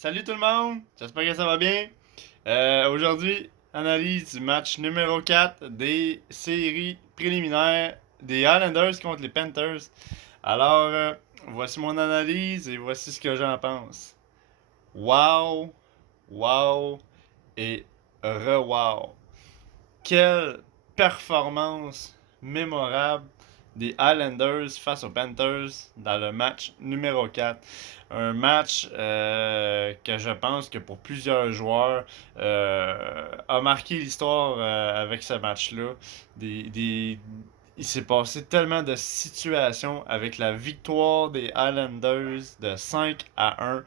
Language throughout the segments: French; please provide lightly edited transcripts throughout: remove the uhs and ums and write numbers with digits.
Salut tout le monde, j'espère que ça va bien. Aujourd'hui, analyse du match numéro 4 des séries préliminaires des Highlanders contre les Panthers. Alors, voici mon analyse et voici ce que j'en pense. Wow, wow et re-wow. Quelle performance mémorable des Highlanders face aux Panthers dans le match numéro 4. Un match que je pense que pour plusieurs joueurs a marqué l'histoire avec ce match-là. Il s'est passé tellement de situations avec la victoire des Highlanders de 5-1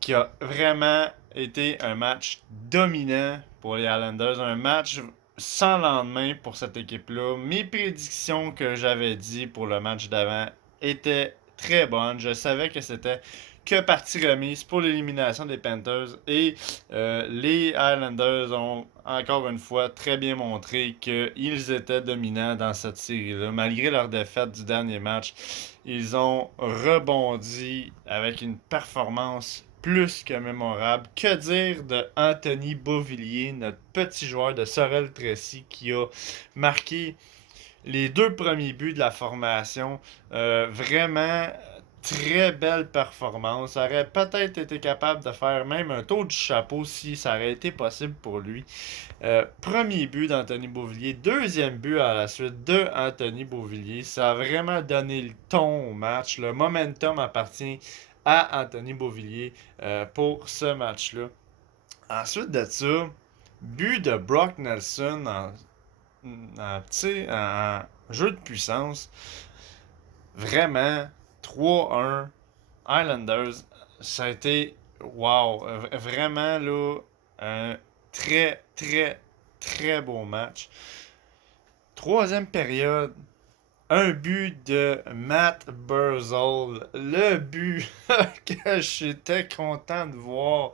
qui a vraiment été un match dominant pour les Highlanders. Un match sans lendemain pour cette équipe-là. Mes prédictions que j'avais dit pour le match d'avant étaient très bonnes. Je savais que c'était que partie remise pour l'élimination des Panthers. Et les Highlanders ont encore une fois très bien montré qu'ils étaient dominants dans cette série-là. Malgré leur défaite du dernier match, ils ont rebondi avec une performance plus que mémorable. Que dire de Anthony Beauvillier, notre petit joueur de Sorel-Tracy qui a marqué les deux premiers buts de la formation. Vraiment très belle performance. Ça aurait peut-être été capable de faire même un tour du chapeau si ça aurait été possible pour lui. Premier but d'Anthony Beauvillier, deuxième but à la suite de Anthony Beauvillier. Ça a vraiment donné le ton au match. Le momentum appartient à Anthony Beauvillier pour ce match-là. Ensuite de ça, but de Brock Nelson en jeu de puissance. Vraiment, 3-1 Highlanders. Ça a été wow. Vraiment là, un très, très, très beau match. Troisième période, un but de Matt Barzal. Le but que j'étais content de voir.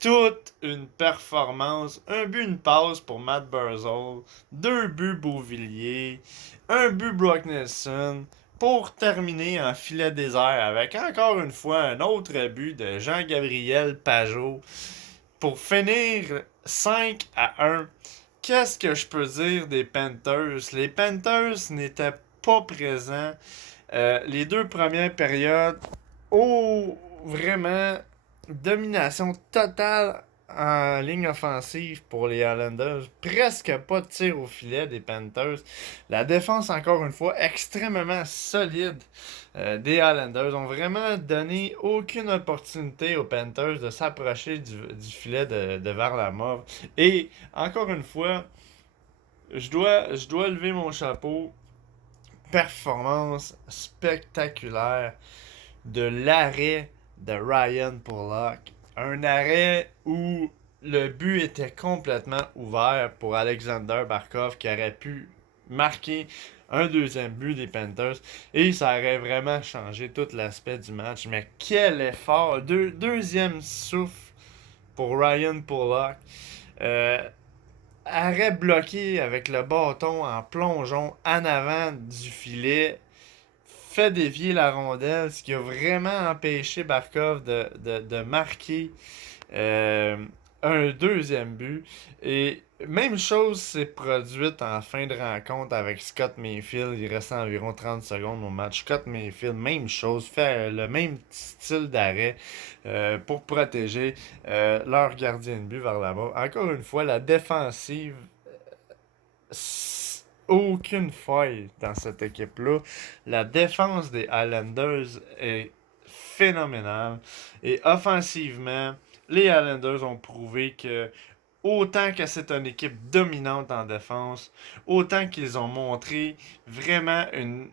Toute une performance. Un but, une passe pour Matt Barzal. Deux buts Beauvillier. Un but Brock Nelson. Pour terminer en filet désert avec encore une fois un autre but de Jean-Gabriel Pajot. Pour finir 5-1. Qu'est-ce que je peux dire des Panthers? Les Panthers n'étaient pas présents les deux premières périodes. Oh, vraiment, domination totale en ligne offensive pour les Highlanders. Presque pas de tir au filet des Panthers. La défense, encore une fois, extrêmement solide des Highlanders. Ont vraiment donné aucune opportunité aux Panthers de s'approcher du filet de Varlamov. Et, encore une fois, je dois lever mon chapeau. Performance spectaculaire de l'arrêt de Ryan Pollock. Un arrêt où le but était complètement ouvert pour Alexander Barkov qui aurait pu marquer un deuxième but des Panthers et ça aurait vraiment changé tout l'aspect du match. Mais quel effort! Deuxième souffle pour Ryan Pollock. Arrêt bloqué avec le bâton en plongeon en avant du filet fait dévier la rondelle, ce qui a vraiment empêché Barkov de marquer euh, un deuxième but. Et même chose s'est produite en fin de rencontre avec Scott Mayfield. Il restait environ 30 secondes au match. Scott Mayfield, même chose, fait le même style d'arrêt pour protéger leur gardien de but vers là-bas. Encore une fois, la défensive aucune faille dans cette équipe-là. La défense des Highlanders est phénoménale. Et offensivement, les Highlanders ont prouvé que autant que c'est une équipe dominante en défense, autant qu'ils ont montré vraiment une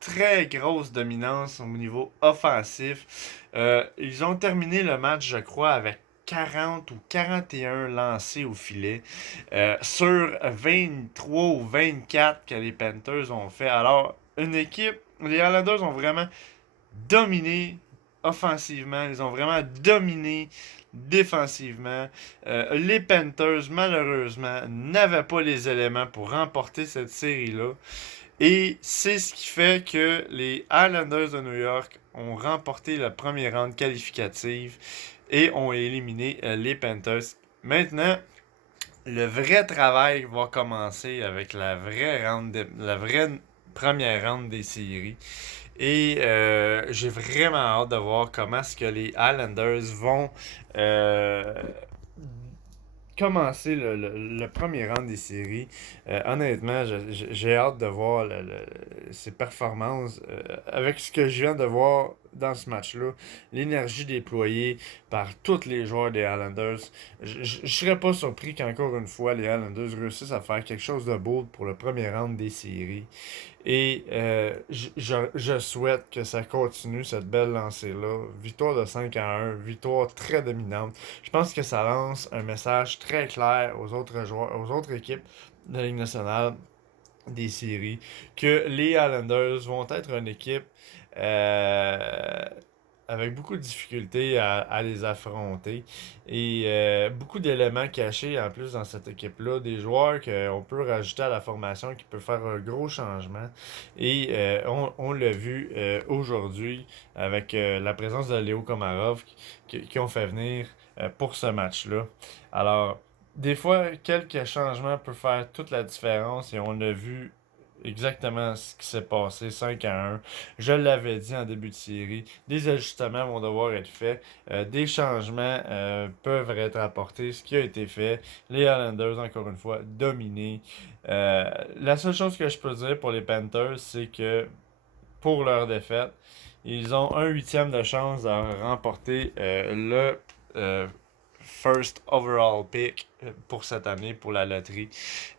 très grosse dominance au niveau offensif. Ils ont terminé le match, je crois, avec 40 ou 41 lancés au filet sur 23 ou 24 que les Panthers ont fait. Alors, une équipe, les Highlanders ont vraiment dominé offensivement, ils ont vraiment dominé défensivement. Les Panthers, malheureusement, n'avaient pas les éléments pour remporter cette série-là. Et c'est ce qui fait que les Highlanders de New York ont remporté le premier round qualificatif et ont éliminé les Panthers. Maintenant, le vrai travail va commencer avec la vraie première round des séries. Et j'ai vraiment hâte de voir comment est-ce que les Islanders vont commencer le premier round des séries. Honnêtement, j'ai hâte de voir ses performances avec ce que je viens de voir dans ce match-là. L'énergie déployée par tous les joueurs des Islanders. Je serais pas surpris qu'encore une fois, les Islanders réussissent à faire quelque chose de beau pour le premier round des séries. Et je souhaite que ça continue, cette belle lancée-là. Victoire de 5-1, victoire très dominante. Je pense que ça lance un message très clair aux autres joueurs, aux autres équipes de la Ligue nationale des séries, que les Islanders vont être une équipe euh, avec beaucoup de difficultés à les affronter et beaucoup d'éléments cachés en plus dans cette équipe-là, des joueurs qu'on peut rajouter à la formation qui peut faire un gros changement et on l'a vu aujourd'hui avec la présence de Léo Komarov qui ont fait venir pour ce match-là. Alors, des fois, quelques changements peuvent faire toute la différence et on a vu exactement ce qui s'est passé 5-1. Je l'avais dit en début de série. Des ajustements vont devoir être faits. Des changements peuvent être apportés. Ce qui a été fait. Les Islanders, encore une fois, dominés. La seule chose que je peux dire pour les Panthers, c'est que pour leur défaite, ils ont un huitième de chance de remporter le first overall pick pour cette année pour la loterie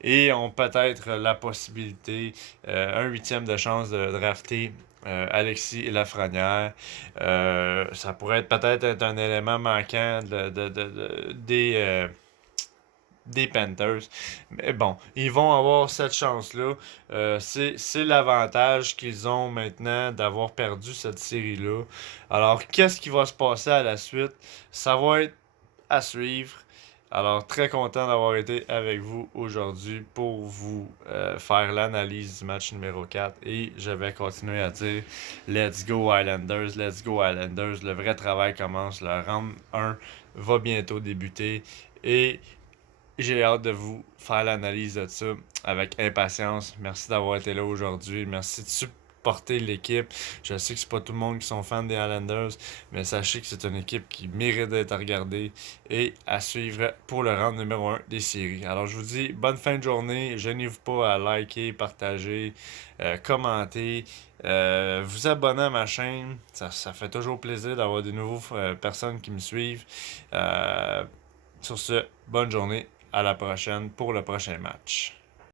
et ont peut-être la possibilité, un huitième de chance de drafter Alexis Lafrenière. Ça pourrait peut-être être un élément manquant des Panthers. Mais bon, ils vont avoir cette chance-là. C'est l'avantage qu'ils ont maintenant d'avoir perdu cette série-là. Alors, qu'est-ce qui va se passer à la suite? Ça va être à suivre. Alors, très content d'avoir été avec vous aujourd'hui pour vous faire l'analyse du match numéro 4. Et je vais continuer à dire Let's go Islanders, let's go Islanders. Le vrai travail commence. Le round 1 va bientôt débuter. Et j'ai hâte de vous faire l'analyse de ça avec impatience. Merci d'avoir été là aujourd'hui. Merci de supporter l'équipe. Je sais que c'est pas tout le monde qui sont fans des Islanders, mais sachez que c'est une équipe qui mérite d'être regardée et à suivre pour le round numéro 1 des séries. Alors je vous dis bonne fin de journée. Gênez-vous pas à liker, partager, commenter. Vous abonner à ma chaîne, ça fait toujours plaisir d'avoir de nouvelles personnes qui me suivent. Sur ce, bonne journée, à la prochaine pour le prochain match.